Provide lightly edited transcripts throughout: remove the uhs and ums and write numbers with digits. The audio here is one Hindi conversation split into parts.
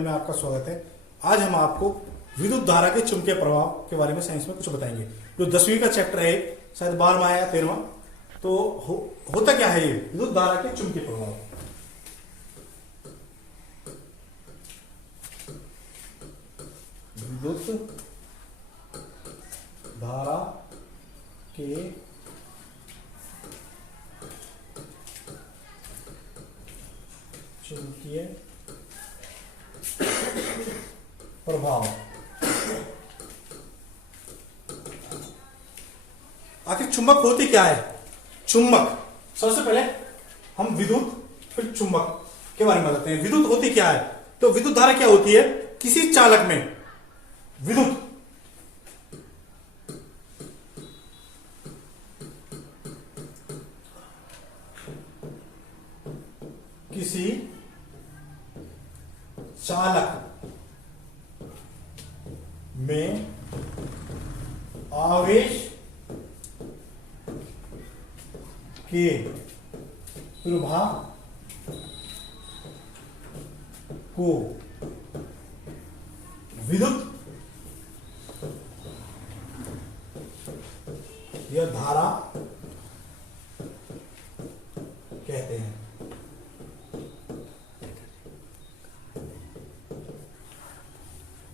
चैनल में आपका स्वागत है। आज हम आपको विद्युत धारा के चुंबकीय प्रभाव के बारे में साइंस में कुछ बताएंगे। जो 10वीं का चैप्टर है, शायद 12वां या 13वां। तो होता क्या है ये विद्युत धारा के चुंबकीय प्रभाव। विद्युत धारा के चुंबकीय प्रभाव। आखिर चुंबक होती क्या है? चुंबक, सबसे पहले हम विद्युत फिर चुंबक के बारे में बताते हैं। विद्युत होती क्या है? तो विद्युत धारा क्या होती है? किसी चालक में विद्युत किसी चालक में आवेश के प्रभाव को विद्युत या धारा कहते हैं।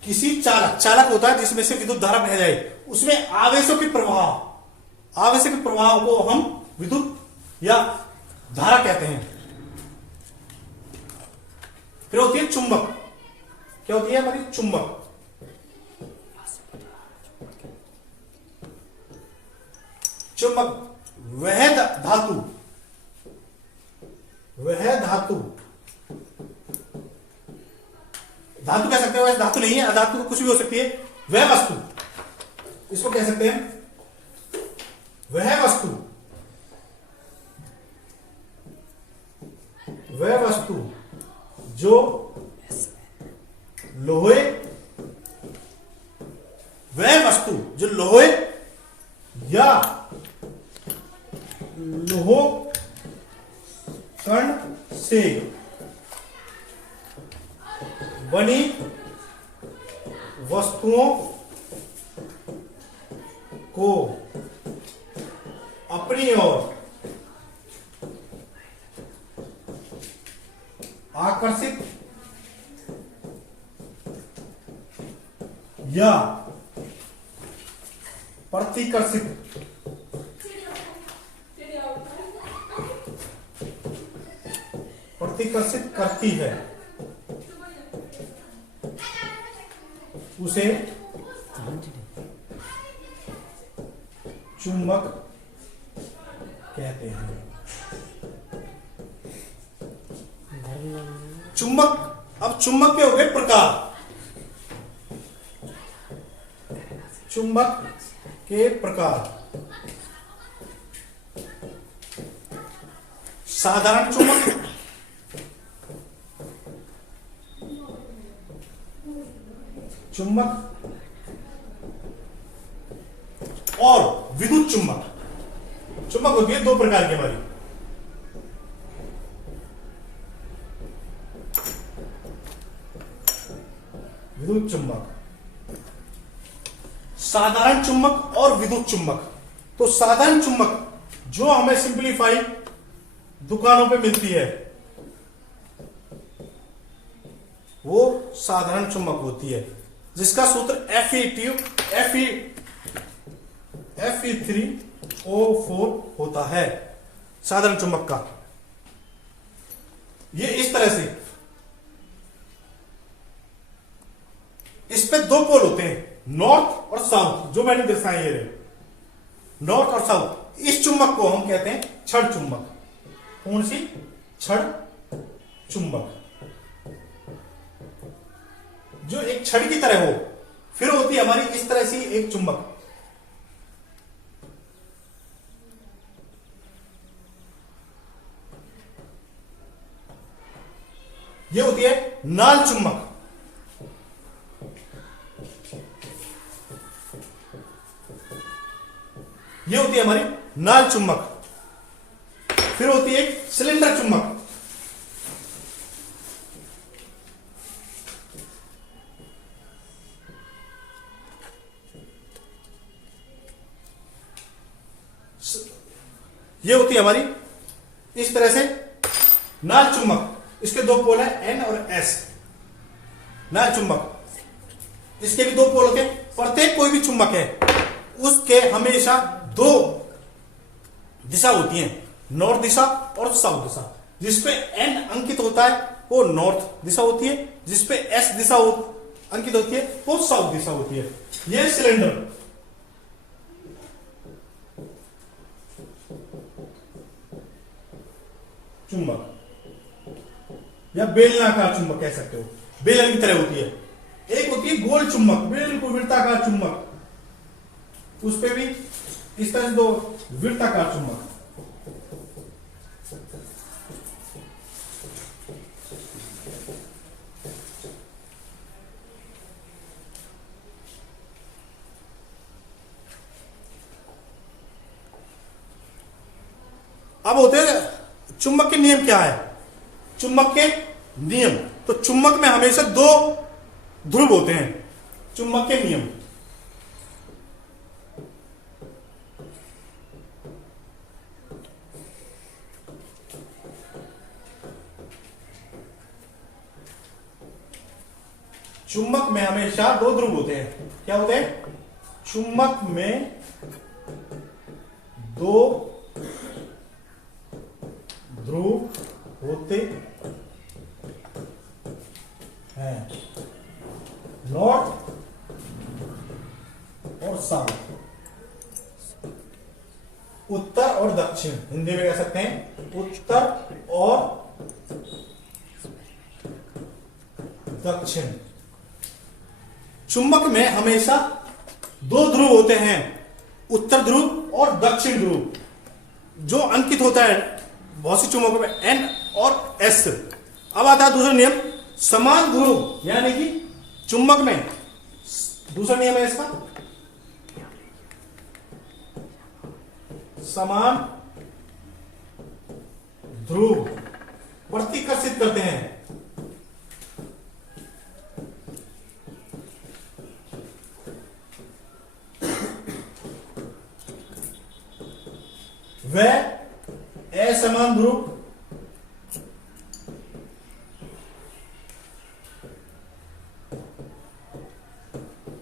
किसी चालक होता है जिसमें से विद्युत धारा बह जाए, उसमें आवेशों के प्रवाह को हम विद्युत या धारा कहते हैं। फिर होती है चुंबक। क्या होती है हमारी? चुंबक। चुंबक वह धातु कह सकते हो, वैसे धातु नहीं है, अधातु कुछ भी हो सकती है। वह वस्तु, इसको कह सकते हैं वह वस्तु जो लोहे या लोह कण से बनी वस्तुओं को अपनी ओर आकर्षित या प्रतिकर्षित करती है, उसे चुंबक कहते हैं। अब चुंबक के हो गए प्रकार। चुंबक के प्रकार: साधारण चुंबक और विद्युत चुंबक होती है दो प्रकार की हमारी। विद्युत चुंबक, साधारण चुंबक और विद्युत चुंबक। तो साधारण चुंबक जो हमें सिंपलीफाई दुकानों पे मिलती है, वो साधारण चुंबक होती है, जिसका सूत्र Fe3O4 होता है साधारण चुंबक का। ये इस तरह से, इस पे दो पोल होते हैं, नॉर्थ और साउथ, जो मैंने दर्शाए ये रहे, नॉर्थ और साउथ। इस चुंबक को हम कहते हैं छड़ चुंबक। कौन सी? छड़ चुंबक, जो एक छड़ की तरह हो। फिर होती है हमारी इस तरह से एक चुंबक, ये होती है नाल चुंबक। ये होती है हमारी नाल चुंबक। फिर होती है एक सिलेंडर चुंबक। ये होती है हमारी इस तरह से नाल चुंबक, इसके दो पोल है N और S। नाल चुंबक, इसके भी दो पोल होते हैं। प्रत्येक कोई भी चुंबक है उसके हमेशा दो दिशा होती है, नॉर्थ दिशा और साउथ दिशा। जिसपे N अंकित होता है वो नॉर्थ दिशा होती है, जिसपे S दिशा अंकित होती है वो साउथ दिशा होती है। ये सिलेंडर चुंबक या बेलनाकार चुंबक कह सकते हो, बेलन की तरह होती है। एक होती है गोल चुंबक, बिल्कुल वृत्ताकार चुंबक, उस पे भी इस तरह से दो वृत्ताकार चुंबक। अब होते हैं चुंबक के नियम क्या है। चुंबक के नियम, तो चुंबक में हमेशा दो ध्रुव होते हैं। चुंबक के नियम, चुंबक में हमेशा दो ध्रुव होते हैं। क्या होते हैं? चुंबक में दो ध्रुव होते हैं, नॉर्थ और साउथ, उत्तर और दक्षिण। हिंदी में कह सकते हैं उत्तर और दक्षिण। चुंबक में हमेशा दो ध्रुव होते हैं, उत्तर ध्रुव और दक्षिण ध्रुव, जो अंकित होता है बहुत सी चुंबकों में N और S। अब आता है दूसरा नियम, समान ध्रुव, यानी कि चुंबक में दूसरा नियम है इसका, समान ध्रुव प्रतिकर्षित करते हैं। वह असमान ध्रुव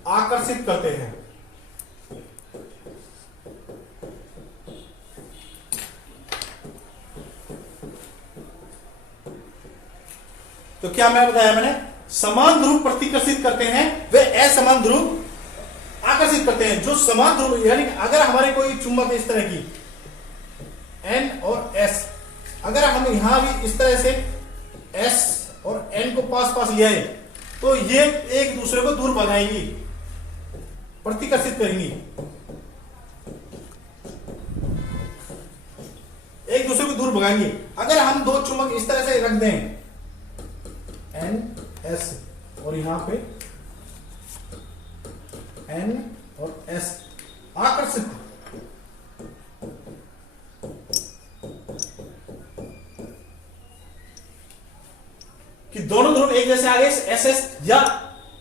आकर्षित करते हैं। तो क्या मैं बताया मैंने, समान ध्रुव प्रतिकर्षित करते हैं, वे असमान ध्रुव आकर्षित करते हैं। जो समान ध्रुव, यानी अगर हमारे कोई चुंबक इस तरह की N और S, अगर हम यहां भी इस तरह से S और N को पास पास ले आए तो ये एक दूसरे को दूर भगाएंगी, प्रतिकर्षित करेंगी, एक दूसरे को दूर भगाएंगे। अगर हम दो चुंबक इस तरह से रख दें N S और यहां पे N और S आकर्षित, कि दोनों ध्रुव एक जैसे आगे एस एस या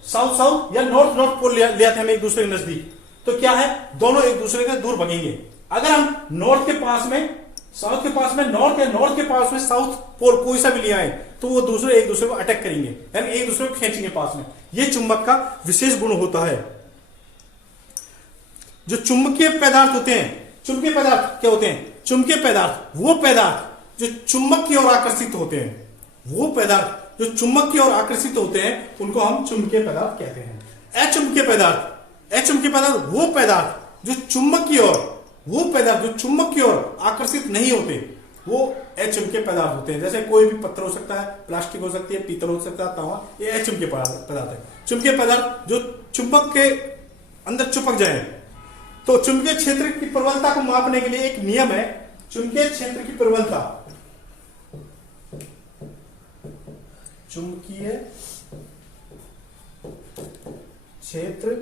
साउथ साउथ या नॉर्थ नॉर्थ पोल ले आते हैं हम एक दूसरे के नजदीक, तो क्या है, दोनों एक दूसरे के दूर भगेंगे। अगर हम नॉर्थ के पास में साउथ के पास में नॉर्थ या नॉर्थ के पास में साउथ पोल कोई सा भी ले आए तो वो दूसरे एक दूसरे को अटैक करेंगे, यानी एक दूसरे को खींचेंगे पास में। ये चुंबक का विशेष गुण होता है। जो चुंबकीय पदार्थ होते हैं, चुंबकीय पदार्थ क्या होते हैं? चुंबकीय पदार्थ वो पदार्थ जो चुंबक की ओर आकर्षित होते हैं, वो पदार्थ जो चुंबक की ओर आकर्षित होते हैं उनको हम चुंबकीय पदार्थ कहते हैं। अचुंबकीय पदार्थ, अचुंबकीय पदार्थ वो पदार्थ जो चुंबक की ओर, वो पदार्थ जो चुंबक की ओर आकर्षित नहीं होते, वो अचुंबकीय पदार्थ होते हैं। जैसे कोई भी पत्थर हो सकता है, प्लास्टिक हो सकती है, पीतल हो सकता है, तांबा, ये अचुंबकीय पदार्थ है। चुंबकीय पदार्थ जो चुंबक के अंदर चिपक जाए। तो चुंबकीय क्षेत्र की प्रबलता को मापने के लिए एक नियम है, चुंबकीय क्षेत्र की प्रबलता, चुंबकीय क्षेत्र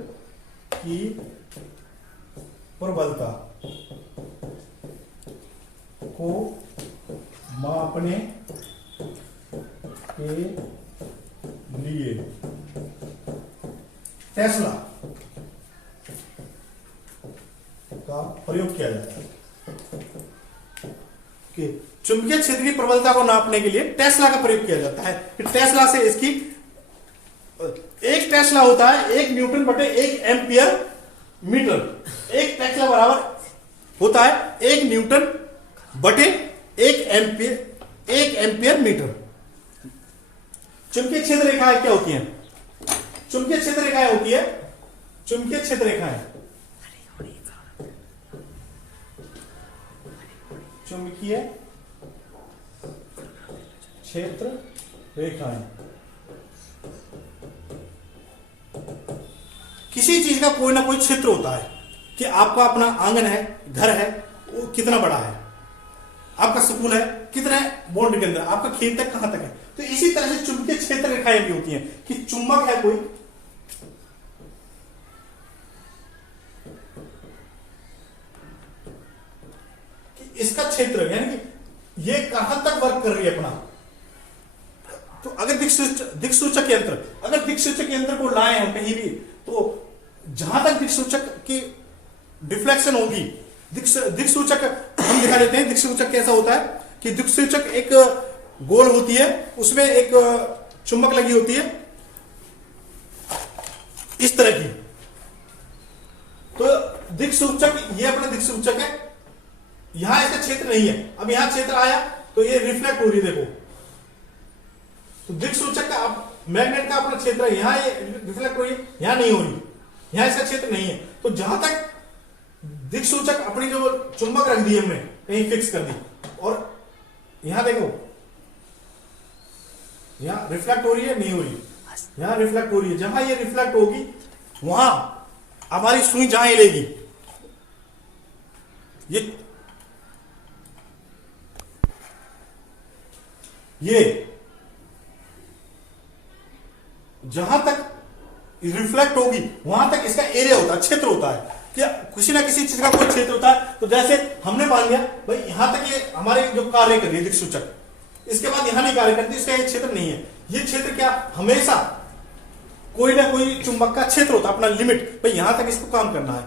की प्रबलता को मापने के लिए टेस्ला का प्रयोग किया जाता है। कि चुंबकीय क्षेत्र की प्रबलता को नापने के लिए टेस्ला का प्रयोग किया जाता है। कि टेस्ला से इसकी एक टेस्ला होता है 1 न्यूटन बटे 1 एम्पियर मीटर। एक टेस्ला बराबर होता है 1 न्यूटन बटे 1 एम्पियर मीटर। चुंबकीय क्षेत्र रेखाएं क्या होती हैं? चुंबकीय क्षेत्र रेखाएं होती है, चुंबकीय क्षेत्र रेखाएं, चुंबकीय क्षेत्र रेखाएं किसी चीज का कोई ना कोई क्षेत्र होता है कि आपका अपना आंगन है, घर है, वो कितना बड़ा है, आपका स्कूल है कितना है बाउंड्री के अंदर, आपका खेत तक कहां तक है। तो इसी तरह से चुंबकीय क्षेत्र रेखाएं भी होती हैं कि चुंबक है कोई, कि इसका क्षेत्र यानी कि ये कहां तक वर्क कर रही है अपना। तो अगर दिक्सूचक यंत्र, अगर दिक्सूचक यंत्र को लाए हम कहीं भी, तो जहां तक दिक्सूचक की डिफ्लेक्शन होगी, दिक्सूचक हम दिखा देते हैं। दिक्सूचक कैसा होता है कि दिक्सूचक एक गोल होती है, उसमें एक चुंबक लगी होती है इस तरह की। तो दिक्सूचक, ये अपना दिक्सूचक है, यहां इसका क्षेत्र नहीं है। अब यहां क्षेत्र आया तो ये रिफ्लेक्ट हो रही है, देखो। तो दिक्सूचक का मैग्नेट का अपना क्षेत्र है, यहां ये रिफ्लेक्ट हो रही है, यहां नहीं हो रही, यहां इसका क्षेत्र नहीं है। तो जहां तक दिक्सूचक अपनी जो चुंबक रख दी हमने कहीं फिक्स कर दी, और यहां देखो यहां रिफ्लेक्ट हो रही है, नहीं हो रही, यहां रिफ्लेक्ट हो रही है। जहां ये रिफ्लेक्ट होगी वहां हमारी सुई जहां हिलेगी, ये जहां तक रिफ्लेक्ट होगी वहां तक इसका एरिया होता है, क्षेत्र होता है, कि किसी ना किसी चीज का कोई क्षेत्र होता है। तो जैसे हमने मान लिया भाई यहां तक ये हमारे जो कार्य कर रही है दिक्सूचक, इसके बाद यहां नहीं कार्य करती, इसका ये क्षेत्र नहीं है। ये क्षेत्र क्या, हमेशा कोई ना कोई चुंबक का क्षेत्र होता है, अपना लिमिट, भाई यहां तक इसको काम करना है।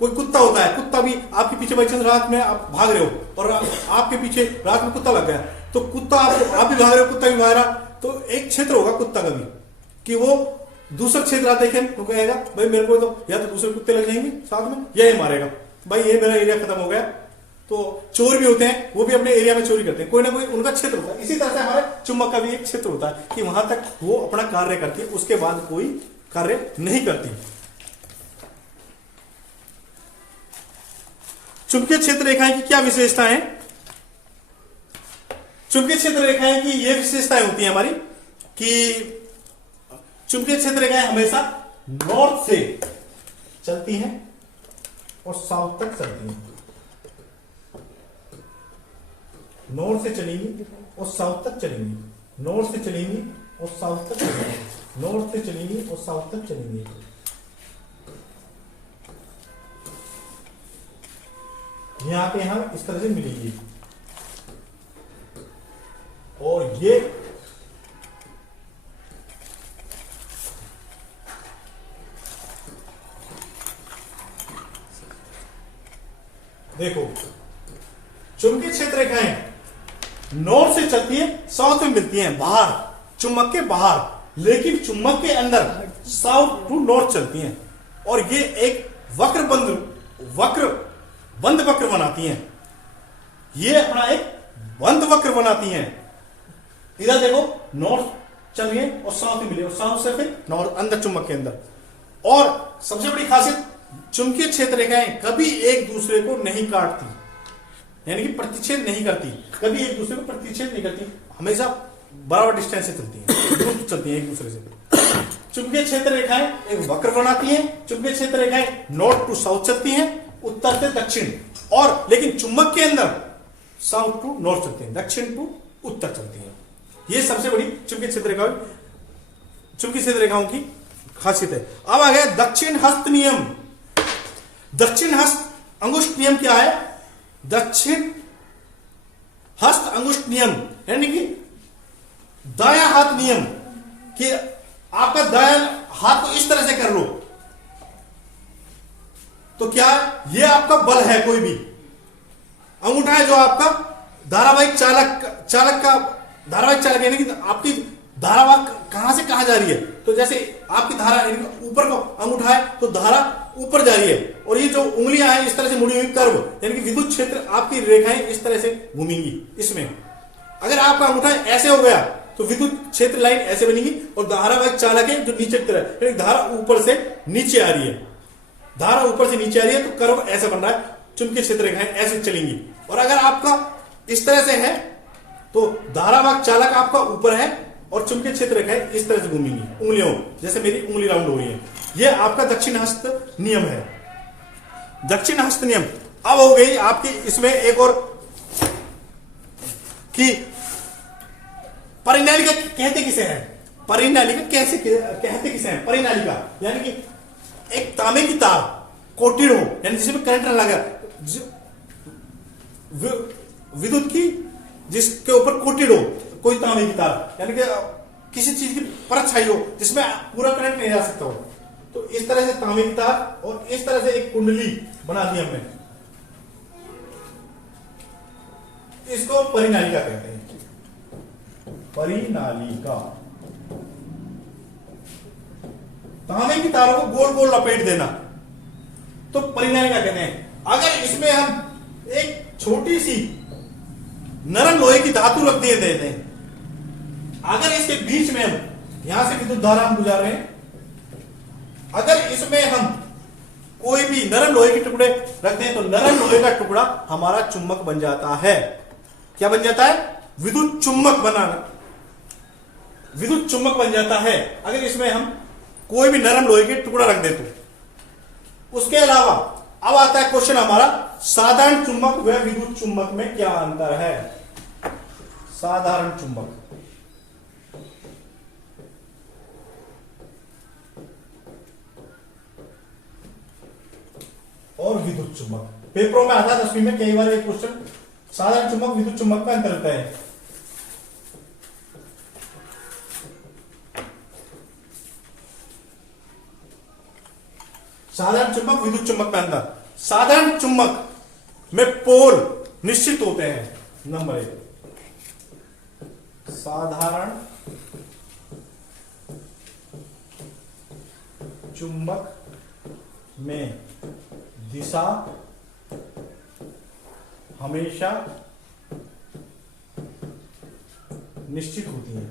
कोई कुत्ता होता है, कुत्ता भी आपके पीछे बाई चांस रात में आप भाग रहे हो और आपके पीछे रात में कुत्ता लग गया, तो कुत्ता आप भी भाग रहे हो, कुत्ता भी भाग रहा, तो एक क्षेत्र होगा कुत्ता का भी, कि वो दूसरा क्षेत्र देखें तो कहेगा भाई मेरे को तो या तो दूसरे कुत्ते लग जाएंगे साथ में, या ये मारेगा, भाई ये मेरा एरिया खत्म हो गया। तो चोर भी होते हैं, वो भी अपने एरिया में चोरी करते हैं, कोई ना कोई उनका क्षेत्र होता है। इसी तरह से हमारे चुंबक का भी एक क्षेत्र होता है कि वहां तक वो अपना कार्य करती है, उसके बाद कोई कार्य नहीं करती। चुंबकीय क्षेत्र रेखाएं की क्या विशेषताएं हैं? चुंबकीय क्षेत्र रेखाएं की ये विशेषताएं होती है हमारी कि चुंबकीय क्षेत्र रेखाएं हमेशा नॉर्थ से चलती हैं और साउथ तक चलती हैं। नॉर्थ से चलेंगी और साउथ तक चलेंगी, नॉर्थ से चलेंगी और साउथ तक चलेंगी, नॉर्थ से चलेंगी और साउथ तक चलेंगी। यहां पे यहां इस तरह से मिलेगी, और ये देखो चुंबकीय क्षेत्र रेखाएं नॉर्थ से चलती है, साउथ में मिलती हैं, बाहर चुंबक के बाहर, लेकिन चुंबक के अंदर साउथ टू नॉर्थ चलती हैं। और ये एक बंद वक्र बनाती हैं, ये अपना एक बंद वक्र बनाती हैं। इधर देखो नॉर्थ चल रही है और साउथ में मिले, और साउथ से फिर नॉर्थ अंदर चुंबक के अंदर। और सबसे बड़ी खासियत, चुंबकीय क्षेत्र रेखाएं कभी एक दूसरे को नहीं काटती, यानी कि प्रतिच्छेद नहीं करती, कभी एक दूसरे को प्रतिच्छेद नहीं करती, हमेशा बराबर डिस्टेंस से चलती हैं, दूर चलती हैं एक दूसरे से। चुंबकीय क्षेत्र रेखाएं एक वक्र बनाती हैं, चुंबकीय क्षेत्र रेखाएं नॉर्थ टू साउथ चलती हैं, उत्तर से दक्षिण, और लेकिन चुंबक के अंदर साउथ टू नॉर्थ चलती हैं, दक्षिण टू उत्तर चलती हैं। ये सबसे बड़ी चुंबकीय क्षेत्र रेखाओं की खासियत है। अब आ गया दक्षिण हस्त नियम। दक्षिण हस्त अंगुष्ठ नियम क्या है? दक्षिण हस्त अंगुष्ठ नियम यानी कि दाया हाथ नियम, कि आपका दाया हाथ को इस तरह से कर लो तो क्या ये आपका बल है, कोई भी अंगूठा है जो आपका धारावाहिक चालक का धारावाहिक चालक यानी कि आपकी धारा कहां से कहां जा रही है। तो जैसे आपकी धारा ऊपर को अंगूठा है तो धारा ऊपर जा रही है, और ये जो उंगलियां हैं इस तरह से मुड़ी हुई कर्व, यानी कि विद्युत क्षेत्र आपकी रेखाएं इस तरह से घूमेंगी। इसमें अगर आपका अंगूठा ऐसे हो गया तो विद्युत क्षेत्र लाइन ऐसे बनेगी, और धारावाहिक चालक है जो नीचे की तरह, यानी धारा ऊपर से नीचे आ रही है, धारा ऊपर से नीचे आ रही है तो कर्व ऐसा बन रहा है, चुंबकीय क्षेत्र रेखाएं ऐसे चलेंगी। और अगर आपका इस तरह से है तो धारावाहक चालक आपका ऊपर है और चुंबकीय क्षेत्र रेखाएं इस तरह से घूमेंगी, उंगलियों जैसे मेरी उंगली राउंड हो रही है। यह आपका दक्षिण हस्त नियम है। दक्षिण हस्त नियम अब हो गई आपकी, इसमें एक और कि परिनालिका कहते किसे हैं, परिनालिका कैसे कहते किसे हैं। परिनालिका यानी कि एक तांबे की तार कोटेड हो, यानी जिसमें करंट न लगा, विद्युत की जिसके ऊपर कोटेड हो कोई तांबे की तार, यानी कि किसी चीज की परत छाई हो जिसमें पूरा करंट नहीं जा सकता हो। तो इस तरह से तांबे की तार और इस तरह से एक कुंडली बना दी हमने, इसको परिनालिका कहते हैं। परिनालिका तांबे की तारों को गोल गोल लपेट देना तो परिनालिका कहते हैं। अगर इसमें हम एक छोटी सी नरम लोहे की धातु रख दिए देते हैं, अगर इसके बीच में हम यहां से विद्युत धारा हम गुजार रहे हैं, अगर इसमें हम कोई भी नरम लोहे के टुकड़े रख दें तो नरम लोहे का टुकड़ा हमारा चुंबक बन जाता है। क्या बन जाता है? विद्युत चुंबक बनाना, विद्युत चुंबक बन जाता है अगर इसमें हम कोई भी नरम लोहे के टुकड़ा रख दे तो। उसके अलावा अब आता है क्वेश्चन हमारा, साधारण चुंबक व विद्युत चुंबक में क्या अंतर है। साधारण चुंबक और विद्युत चुंबक, पेपरों में आता है 10वीं में कई बार एक क्वेश्चन, साधारण चुंबक विद्युत चुंबक का अंतर होता है। साधारण चुंबक विद्युत चुंबक का अंतर, साधारण चुंबक में पोल निश्चित होते हैं। नंबर 1, साधारण चुंबक में दिशा हमेशा निश्चित होती है।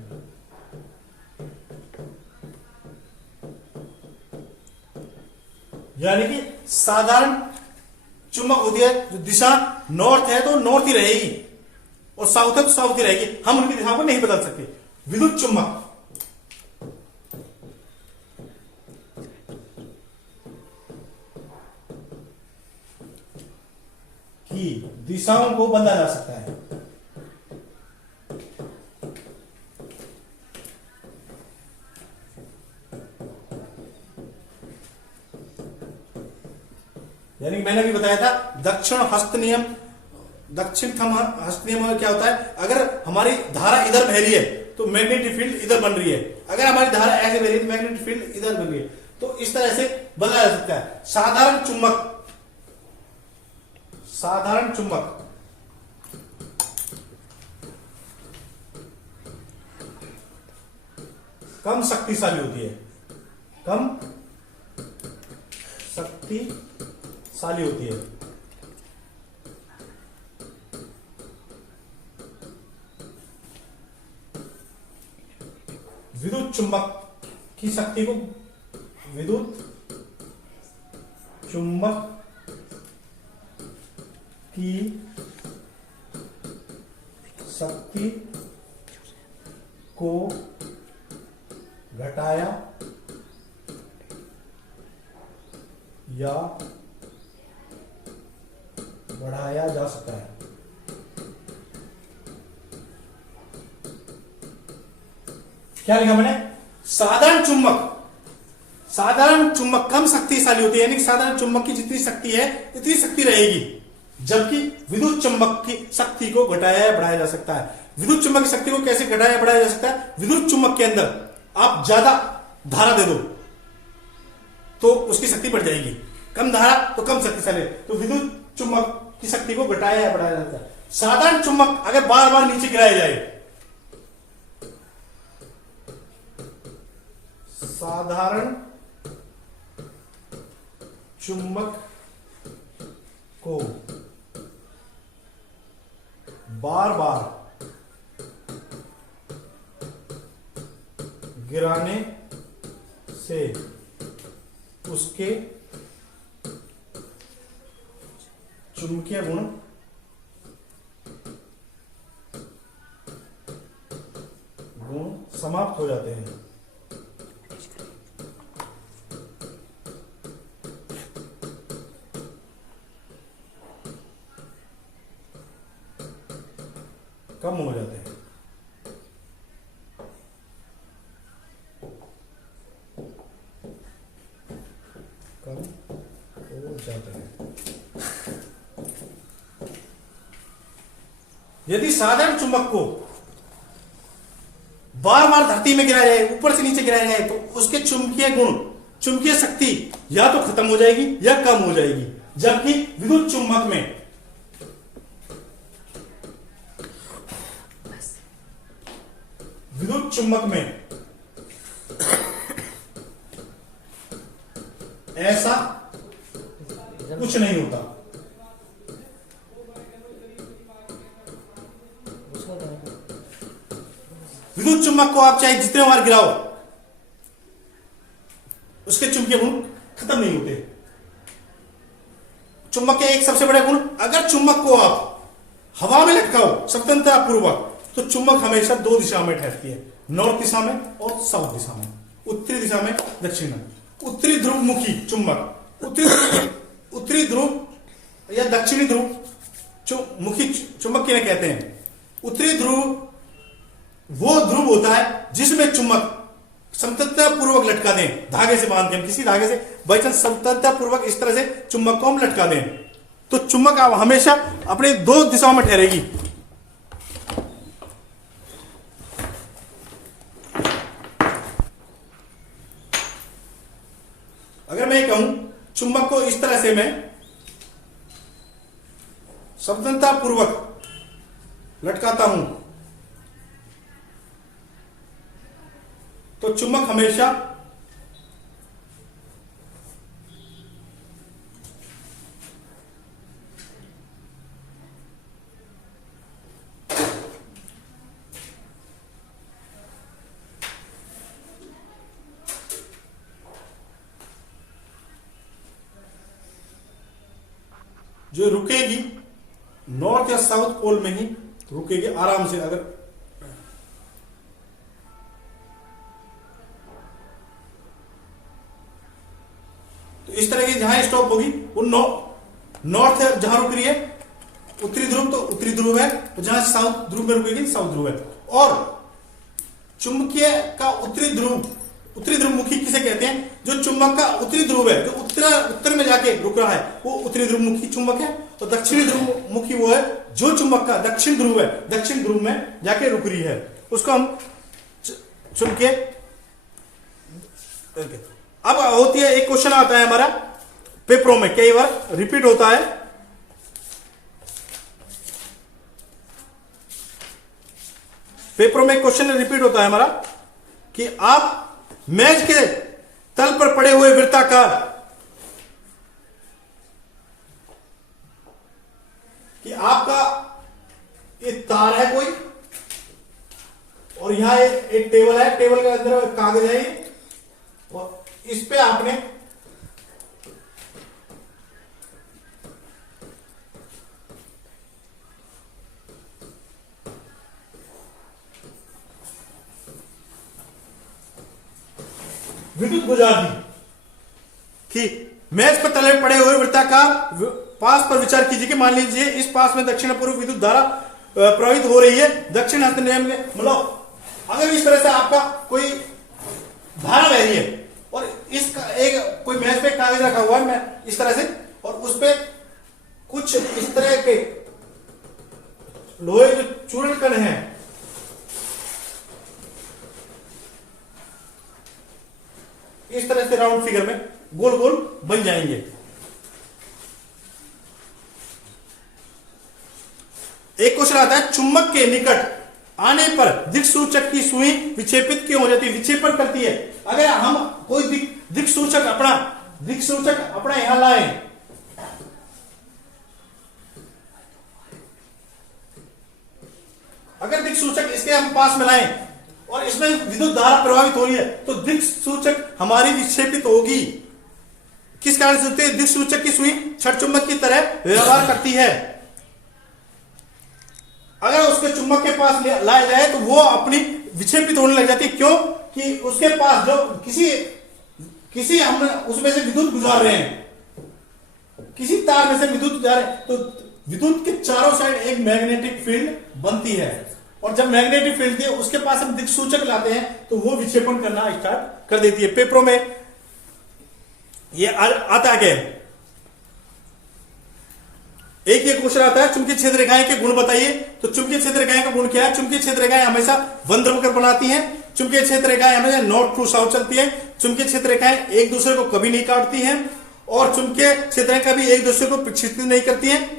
यानी कि साधारण चुंबक होती है जो दिशा नॉर्थ है तो नॉर्थ ही रहेगी और साउथ है तो साउथ ही रहेगी, हम उनकी दिशा को नहीं बदल सकते। विद्युत चुंबक की दिशाओं को बदला जा सकता है। यानी मैंने भी बताया था दक्षिण हस्त नियम, दक्षिण थंब हस्त नियम में क्या होता है, अगर हमारी धारा इधर बह रही है तो मैग्नेटिक फील्ड इधर बन रही है, अगर हमारी धारा ऐसे बह रही है तो मैग्नेटिक फील्ड इधर बन रही है। तो इस तरह से बदला जा सकता है। साधारण चुंबक, साधारण चुंबक कम शक्तिशाली होती है, कम शक्तिशाली होती है। विद्युत चुंबक की शक्ति को, विद्युत चुंबक की शक्ति को घटाया या बढ़ाया जा सकता है। क्या लिखा मैंने? साधारण चुंबक, साधारण चुंबक कम शक्तिशाली होती है, यानी कि साधारण चुंबक की जितनी शक्ति है इतनी शक्ति रहेगी, जबकि विद्युत चुंबक की शक्ति को घटाया या बढ़ाया जा सकता है। विद्युत चुंबक की शक्ति को कैसे घटाया या बढ़ाया जा सकता है? विद्युत चुंबक के अंदर आप ज्यादा धारा दे दो तो उसकी शक्ति बढ़ जाएगी, कम धारा तो कम शक्तिशाली, तो विद्युत चुंबक की शक्ति को घटाया या बढ़ाया जाता है। साधारण चुंबक अगर बार बार नीचे गिराया जाए, साधारण चुंबक को बार बार गिराने से उसके चुंबकीय गुण समाप्त हो जाते हैं। कम हो जाते हैं। कम हो जाते हैं। यदि साधारण चुंबक को बार बार धरती में गिराया जाए, ऊपर से नीचे गिराया जाए, तो उसके चुंबकीय गुण, चुंबकीय शक्ति या तो खत्म हो जाएगी या कम हो जाएगी। जबकि विद्युत चुंबक में ऐसा कुछ नहीं होता। विद्युत चुंबक को आप चाहे जितने बार गिराओ, उसके चुंबकीय गुण खत्म नहीं होते। चुंबक के एक सबसे बड़ा गुण, अगर चुंबक को आप हवा में लटकाओ स्वतंत्रता पूर्वक, तो चुंबक हमेशा दो दिशा में ठहरती है, नॉर्थ दिशा में और साउथ दिशा में, उत्तरी दिशा में, दक्षिण में। उत्तरी ध्रुव मुखी चुंबक, उत्तरी ध्रुव या दक्षिणी ध्रुव मुखी चुंबक किन्हें कहते हैं? उत्तरी ध्रुव वो ध्रुव होता है जिसमें चुंबक स्वतंत्रता पूर्वक लटका दें, धागे से बांध दें, किसी धागे से बाई चांस स्वतंत्रता पूर्वक इस तरह से चुंबक को हम लटका दें, तो चुंबक आप हमेशा अपने दो दिशाओं में ठहरेगी। अगर मैं कहूं चुंबक को इस तरह से मैं स्वतंत्रता पूर्वक लटकाता हूं, तो चुंबक हमेशा जो रुकेगी नॉर्थ या साउथ पोल में ही रुकेगी आराम से। अगर तो इस तरह की जहां स्टॉप होगी वो नॉर्थ है, जहां रुक रही है उत्तरी ध्रुव, तो उत्तरी ध्रुव है, तो जहां साउथ ध्रुव में रुकेगी साउथ ध्रुव है। और चुंबकीय का उत्तरी ध्रुव मुखी किसे कहते हैं? जो चुंबक का उत्तरी ध्रुव है, जो उत्तर में जाके रुक रहा है, वो उत्तरी ध्रुव मुखी चुंबक है। तो दक्षिणी ध्रुव मुखी वो है जो चुंबक का दक्षिण ध्रुव है, दक्षिण ध्रुव में जाके रुक रही है, उसको हम चुंबकीय। अब होती है, एक क्वेश्चन आता है हमारा पेपरों में, कई बार रिपीट होता है, पेपरों में क्वेश्चन रिपीट होता है हमारा कि आप मेज के तल पर पड़े हुए वृत्ताकार, कि आपका एक तार है कोई, और यहां एक टेबल है, टेबल के अंदर कागज है ये, और इस पे आपने विद्युत गुजार दी कि मेज पर तले पड़े हुए वृत्ताकार पास पर विचार कीजिए कि मान लीजिए इस पास में दक्षिण पूर्व विद्युत धारा प्रवाहित हो रही है, दक्षिण हस्त नियम में, मतलब अगर इस तरह से आपका कोई धारा बह रही है और इसका एक कोई मेज पे कागज रखा हुआ है मैं इस तरह से, और उस पे कुछ इस तरह के लोहे जो चूर्ण कण हैं, इस तरह से राउंड फिगर में गोल गोल बन जाएंगे। एक क्वेश्चन आता है, चुंबक के निकट आने पर दिक्सूचक की सुई विक्षेपित क्यों हो जाती है? विक्षेपण करती है। अगर हम कोई दिक्सूचक अपना यहां लाए, अगर दिक्सूचक इसके हम पास में लाएं और इसमें विद्युत धारा प्रभावित हो रही है, तो दिक्सूचक हमारी विक्षेपित होगी। किस कारण से? दिक्सूचक की सुई छड़ चुंबक की तरह व्यवहार करती है। अगर उसके चुंबक के पास लाया जाए तो वो अपनी विक्षेपित होने लग जाती है। क्यों? कि उसके पास जो किसी हम उसमें से विद्युत गुजार रहे हैं, किसी तार में से विद्युत जा रहे हैं, तो विद्युत के चारों साइड एक मैग्नेटिक फील्ड बनती है, और जब मैग्नेटिक फील्ड थी उसके पास हम दिक्सूचक लाते हैं तो वो विक्षेपण करना स्टार्ट कर देती है। पेपरों में ये आता है। एक ये क्वेश्चन आता है, चुंबकीय क्षेत्र रेखाएं के गुण बताइए। तो चुंबकीय क्षेत्र रेखाएं का गुण क्या है? चुंबकीय क्षेत्र रेखाएं हमेशा वन ध्रुव बनाती हैं। चुंबकीय क्षेत्र रेखाएं हमेशा नॉर्थ टू साउथ चलती हैं। चुंबकीय क्षेत्र रेखाएं एक दूसरे को कभी नहीं काटती हैं, और चुंबकीय क्षेत्र रेखाएं कभी एक दूसरे को प्रक्षेपित नहीं करती हैं।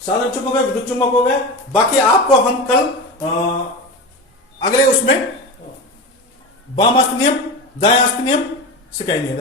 साधारण चुंबक हो गया, विद्युत चुंबक हो गया। बाकी आपको हम कल अगले उसमें वाम हस्त नियम, दाएं हस्त नियम सिखाएंगे।